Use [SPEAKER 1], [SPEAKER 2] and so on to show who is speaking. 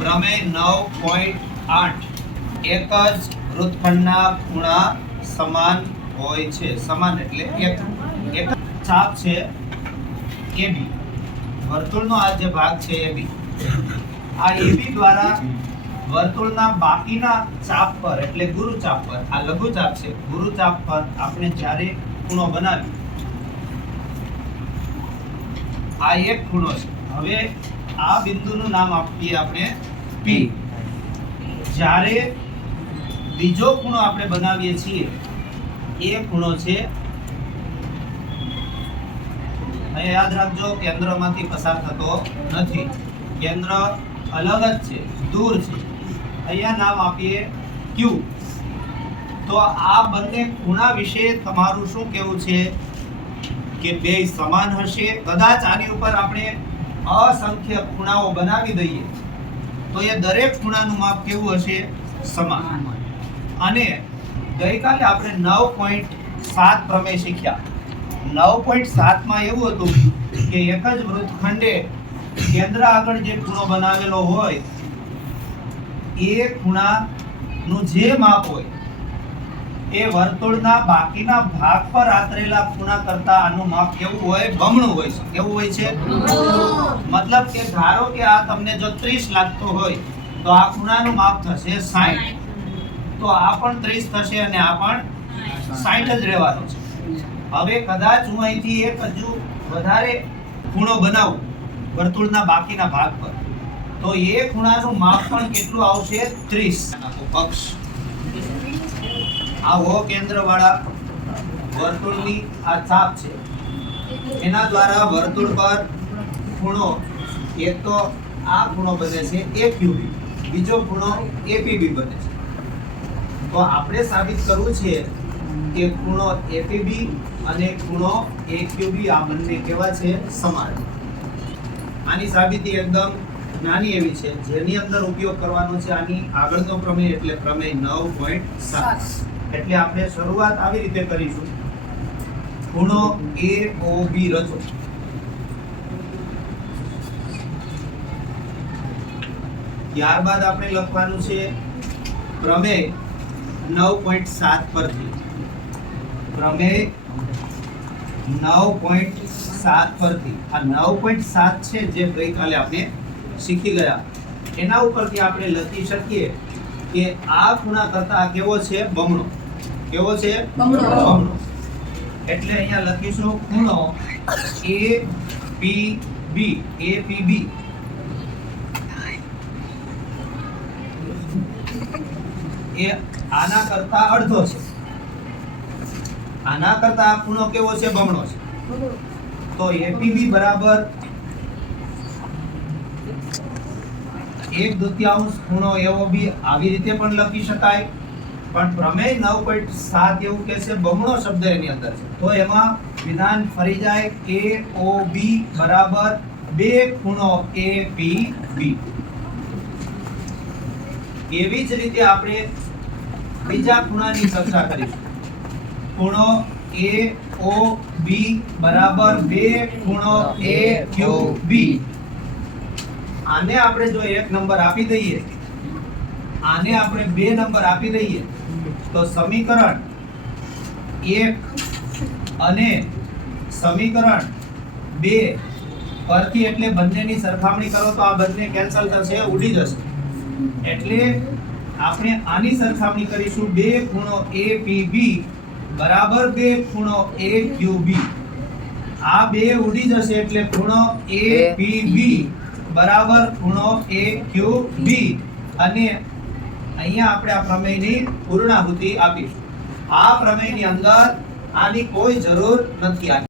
[SPEAKER 1] પ્રમેય નવ પોઈન્ટ આઠ. એક જ વૃત્તખંડના ખૂણા સમાન હોય છે. સમાન એટલે એક. એક ચાપ છે AB. વર્તુળનો આ જે ભાગ છે AB. આ AB દ્વારા વર્તુળના બાકીના ચાપ પર, એટલે ગુરુ ચાપ પર, આ લઘુ ચાપ છે. ગુરુ ચાપ પર આપણે જ્યારે ખૂણો બનાવી આ એક ખૂણો છે. હવે આ બિંદુનું નામ આપીએ આપણે P. જ્યારે બીજો ખૂણો આપણે બનાવીએ છીએ, એ ખૂણો છે, અહીંયા યાદ રાખજો, કેન્દ્રમાંથી પસાર થતો નથી. કેન્દ્ર અલગ જ છે, દૂર છે. અહીંયા નામ આપીએ Q. તો આ બંને ખૂણા વિશે તમારું શું કહેવું છે? કે બે સમાન હશે. કદાચ આની ઉપર આપણે અસંખ્ય ખૂણાઓ બનાવી દઈએ તો એ દરેક ખૂણાનું માપ કેવું હશે? સમાન. અને ગઈકાલે આપણે નવ પોઈન્ટ સાત પ્રમેય શીખ્યા. નવ પોઈન્ટ સાતમાં એવું હતું કે એક જ વૃત્તખંડે કેન્દ્ર આગળ જે ખૂણો બનાવેલો હોય એ ખૂણાનું જે માપ હોય એ વર્તુળના બાકીના ભાગ પર આતરેલા ખૂણા કરતા આનું માપ કેવું હોય? બમણું હોય છે. કેવું હોય છે? મતલબ કે ધારો કે આ તમને જો 30 લાગતો હોય, તો આ ખૂણાનું માપ થશે 60 તો આ પણ 30 થશે અને આ પણ 60 જ રહેવાનો છે. હવે કદાચ હું અહીંથી એક હજુ વધારે ખૂણો બનાવું વર્તુળના બાકીના ભાગ પર, તો એ ખૂણાનું માપ પણ કેટલું આવશે? 30 પક્ષ. આ હો કેન્દ્ર વાળા વર્તુળની આ છાપ છે. એના દ્વારા વર્તુળ પર ખૂણો, એક તો આ ખૂણો બને છે AQB બીજો ખૂણો એપીબી બને છે. તો આપણે સાબિત કરવું છે કે ખૂણો એપીબી અને ખૂણો AQB આ બંને કેવા છે? સમાન. આની સાબિતી એકદમ નાની એવી છે. જેની અંદર ઉપયોગ કરવાનો છે આની આગળનો પ્રમેય એટલે પ્રમેય 9.7 એટલે આપણે શરૂઆત આવી રીતે કરીશું. ખૂણો એ ઓ બી રચો. ત્યારબાદ આપણે લખવાનું છે પ્રમેય 9.7 પરથી. પ્રમેય 9.7 પરથી. આ 9.7 છે જે ગઈકાલે આપણે શીખી ગયા. એના ઉપરથી આપણે લખી શકીએ કે આ ખૂણા કરતાં કેવો છે? બમણો. કેવો છે?
[SPEAKER 2] બમણો.
[SPEAKER 1] એટલે અહીંયા લખીશું ખૂણો એ પી બી એ પી બી એ આના કરતા અડધો છે. આના કરતા ખૂણો કેવો છે? બમણો છે. તો એપીબી બરાબર એક દુત્યાંશ ખૂણો એવો બી આવી રીતે પણ લખી શકાય. પણ પ્રમેય 9.7 એવું કે છે, બમણો શબ્દ એની અંદર છે. તો એમાં વિધાન ફરી જાય AOB બરાબર બે ખૂણો APB એવી જ રીતે આપણે બીજા ખૂણાની ચર્ચા કરીશું. ખૂણો બી બરાબર બે ખૂણો બી આને આપણે જો એક નંબર આપી દઈએ આને આપણે બે નંબર આપી દઈએ. તો સમીકરણ એક અને સમીકરણ બે પરથી એટલે બંનેની સરખામણી કરો તો આ બંને કેન્સલ થશે ઉડી જશે. એટલે આપણે આની સરખામણી કરીશું બે ખૂણો બી બરાબર બે ખૂણો એ ક્યુ બી. આ બે ઉડી જશે એટલે ખૂણો બી બરાબર ખૂણો બી. અને અહીંયા આપણે આ પ્રમેયની પૂર્ણાહુતિ આપીશું. આ પ્રમેયની અંદર આની કોઈ જરૂર નથી